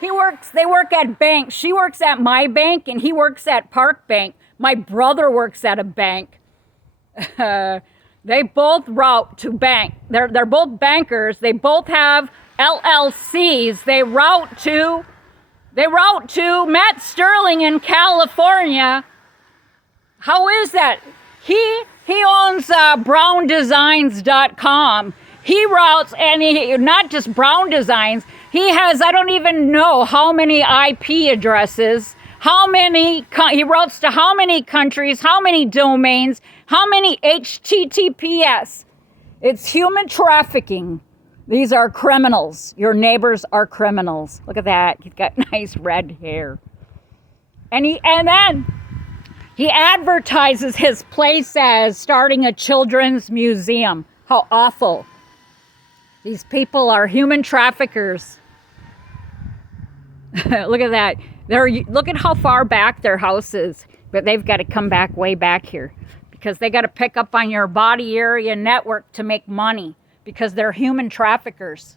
They work at banks. She works at my bank and he works at Park Bank. My brother works at a bank. They both route to bank. They're both bankers. They both have LLCs. They route to Matt Sterling in California. How is that? He owns browndesigns.com. He routes, and he not just Brown Designs. He has, I don't even know how many IP addresses, he routes to how many countries, how many domains, how many HTTPS. It's human trafficking. These are criminals. Your neighbors are criminals. Look at that. He's got nice red hair. And then he advertises his place as starting a children's museum. How awful. These people are human traffickers. Look at that. Look at how far back their house is. But they've got to come back way back here. Because they got to pick up on your body area network to make money. Because they're human traffickers.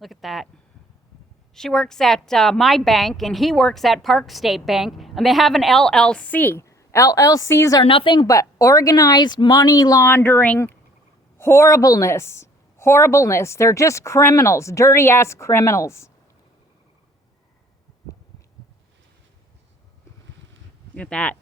Look at that. She works at my bank and he works at Park State Bank. And they have an LLC. LLCs are nothing but organized money laundering horribleness. Horribleness. They're just criminals. Dirty ass criminals. Look at that.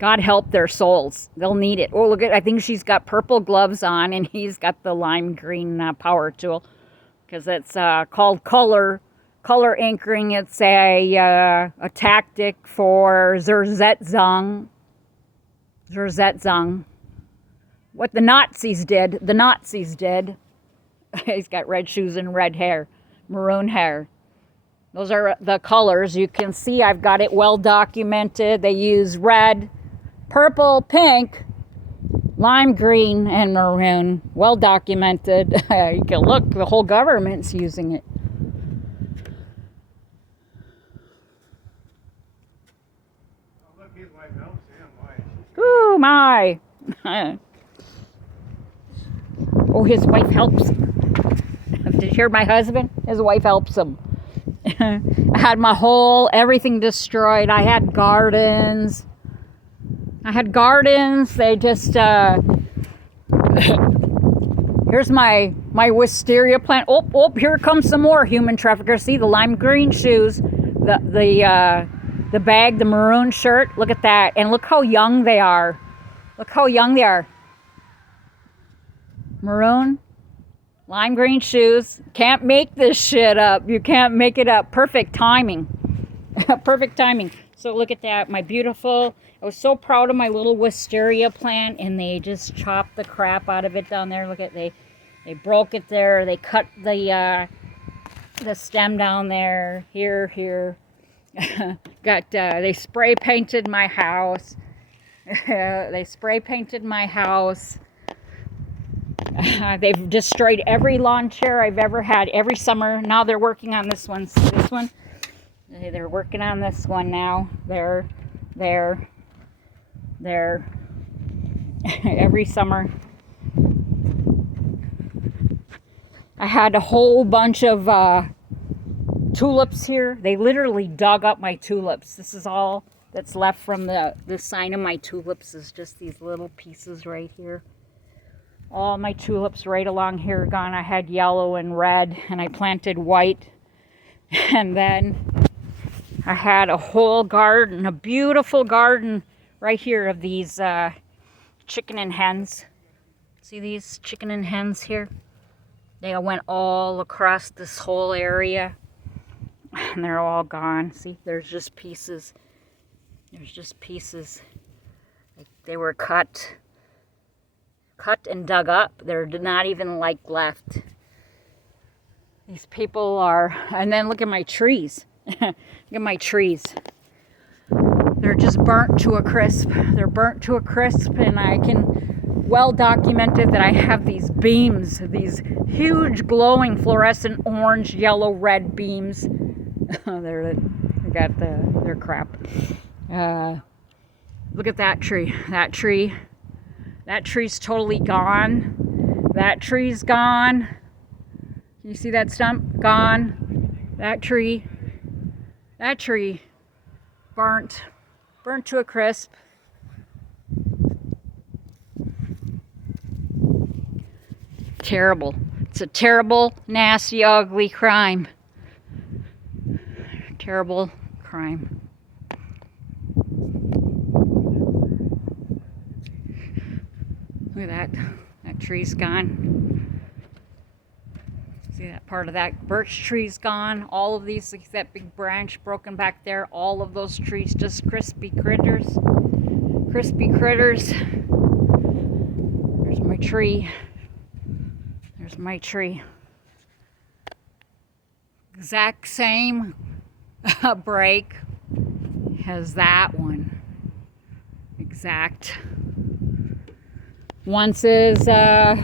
God help their souls. They'll need it. Oh, look at, I think she's got purple gloves on and he's got the lime green power tool. Because it's called color anchoring. It's a tactic for ZERSETZUNG. ZERSETZUNG. What the Nazis did. He's got red shoes and red hair. Maroon hair. Those are the colors. You can see I've got it well documented. They use red, purple, pink, lime green, and maroon. Well documented. You can look, the whole government's using it. Oh, look, his wife helps him. Why? Ooh, my. Oh, his wife helps him. Did you hear my husband? His wife helps him. I had everything destroyed. I had gardens. They just, here's my wisteria plant. Oh, here comes some more human traffickers. See the lime green shoes, the bag, the maroon shirt. Look at that. And look how young they are. Maroon, lime green shoes. Can't make this shit up. You can't make it up. Perfect timing. Perfect timing. So look at that. I was so proud of my little wisteria plant, and they just chopped the crap out of it down there. Look at, they broke it there. They cut the stem down there. Here. They spray painted my house. They've destroyed every lawn chair I've ever had every summer. Now they're working on this one. See this one? They're working on this one now. There. Every summer. I had a whole bunch of tulips here. They literally dug up my tulips. This is all that's left from the sign of my tulips is just these little pieces right here. All my tulips right along here are gone. I had yellow and red, and I planted white. And then I had a whole garden, a beautiful garden right here of these chicken and hens. See these chicken and hens here? They went all across this whole area. And they're all gone. See, there's just pieces. They were cut and dug up. They're not even left. These people are, and then look at my trees. Look at my trees. They're just burnt to a crisp. And I can well documented that I have these beams, these huge glowing fluorescent orange, yellow, red beams. They're crap. Look at that tree. That tree's totally gone. That tree's gone. Can you see that stump? Gone. That tree burnt to a crisp. Terrible. It's a terrible, nasty, ugly crime. Terrible crime. Look at that. That tree's gone. See that part of that birch tree's gone. All of these, like that big branch broken back there, all of those trees, just crispy critters. Crispy critters. There's my tree. There's my tree. Exact same break as that one. Exact. Once is, how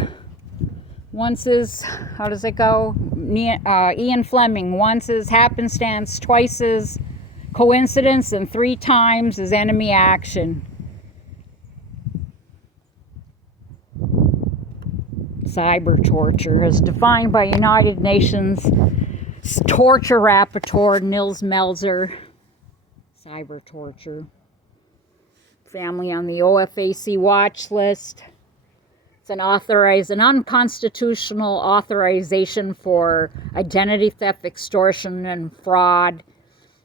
does it go? Ian Fleming. Once is happenstance, twice is coincidence, and 3 times is enemy action. Cybertorture, as defined by United Nations Torture Rapporteur Nils Melzer. Cybertorture. Family on the OFAC watch list. It's an unconstitutional authorization for identity theft, extortion, and fraud,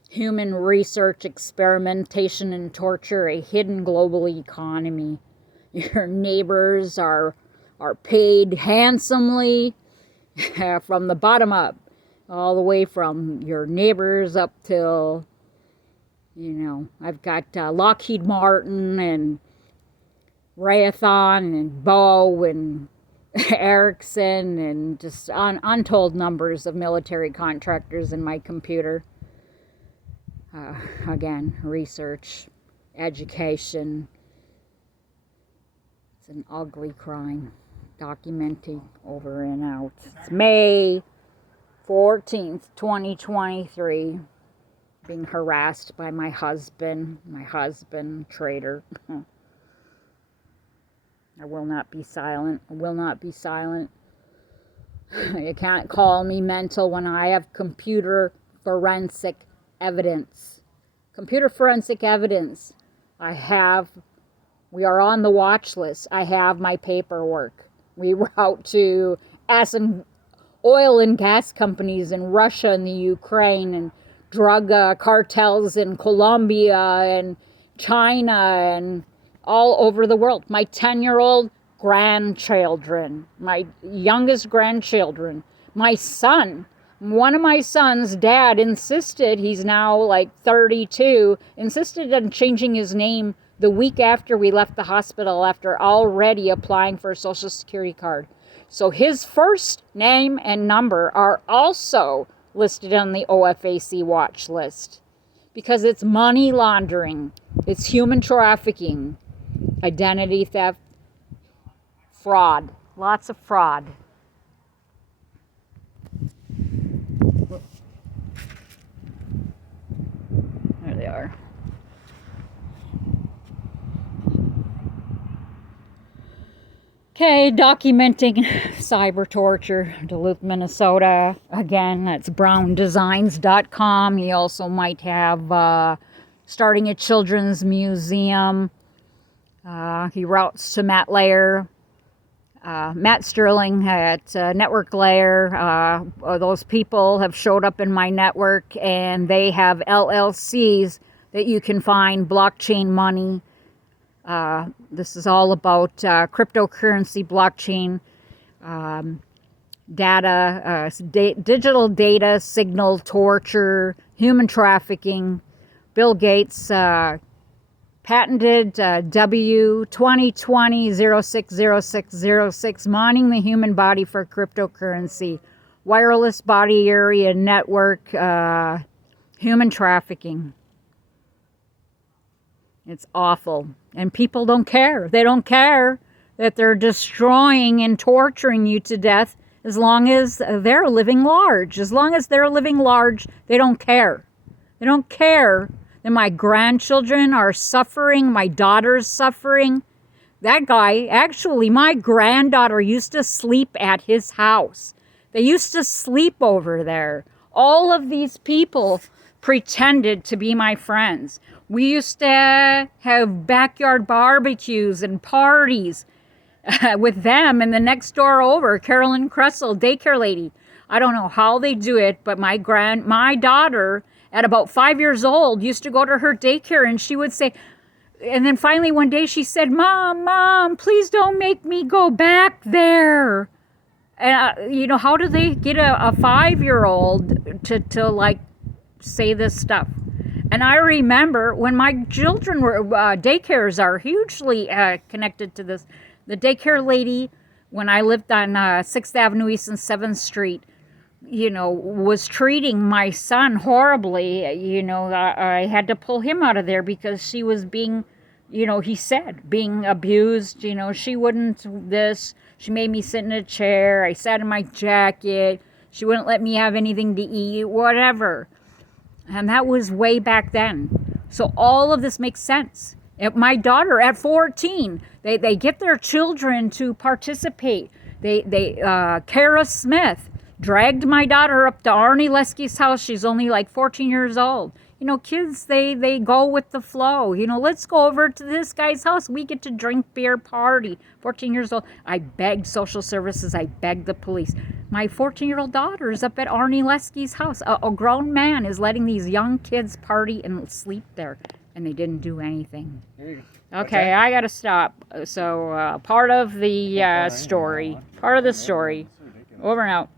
human research, experimentation, and torture, a hidden global economy. Your neighbors are paid handsomely from the bottom up, all the way from your neighbors up till, you know, I've got Lockheed Martin and Raytheon and Bow and Ericsson and just untold numbers of military contractors in my computer. Again, research, education. It's an ugly crime. Documenting over and out. It's May 14th, 2023. Being harassed by my husband, traitor. I will not be silent. I will not be silent. You can't call me mental when I have computer forensic evidence. Computer forensic evidence. We are on the watch list. I have my paperwork. We route to oil and gas companies in Russia and the Ukraine, and drug cartels in Colombia and China and all over the world. My 10-year-old grandchildren, my youngest grandchildren, my son, one of my sons' dad insisted, he's now like 32, insisted on changing his name the week after we left the hospital after already applying for a Social Security card. So his first name and number are also listed on the OFAC watch list because it's money laundering, it's human trafficking, identity theft, fraud, lots of fraud. There they are. Okay, documenting cyber torture, Duluth, Minnesota. Again, that's browndesigns.com. He also might have starting a children's museum. He routes to Matt Layer, Matt Sterling at Network Layer. Those people have showed up in my network, and they have LLCs that you can find blockchain money. This is all about cryptocurrency, blockchain, data, digital data, signal torture, human trafficking. Bill Gates patented W 2020-060606, mining the human body for cryptocurrency, wireless body area network, human trafficking. It's awful. And people don't care. They don't care that they're destroying and torturing you to death as long as they're living large. As long as they're living large, they don't care. They don't care that my grandchildren are suffering, my daughter's suffering. That guy, actually, my granddaughter used to sleep at his house. They used to sleep over there. All of these people pretended to be my friends. We used to have backyard barbecues and parties with them, and the next door over, Carolyn Kressel, daycare lady. I don't know how they do it, but my daughter at about 5 years old used to go to her daycare, and she would say, and then finally one day she said, Mom, please don't make me go back there. And, you know, how do they get a 5-year-old to like say this stuff? And I remember when my children were, daycares are hugely connected to this. The daycare lady, when I lived on 6th Avenue East and 7th Street, you know, was treating my son horribly. You know, I had to pull him out of there because she was being, you know, he said, being abused. You know, she wouldn't this. She made me sit in a chair. I sat in my jacket. She wouldn't let me have anything to eat, whatever. And that was way back then. So all of this makes sense. My daughter at 14, they get their children to participate. Kara Smith dragged my daughter up to Arnie Lesky's house. She's only like 14 years old. You know, kids, they go with the flow. You know, let's go over to this guy's house. We get to drink beer, party. 14 years old. I begged social services. I begged the police. My 14-year-old daughter is up at Arnie Lesky's house. A grown man is letting these young kids party and sleep there. And they didn't do anything. Okay, I got to stop. So part of the story. Over and out.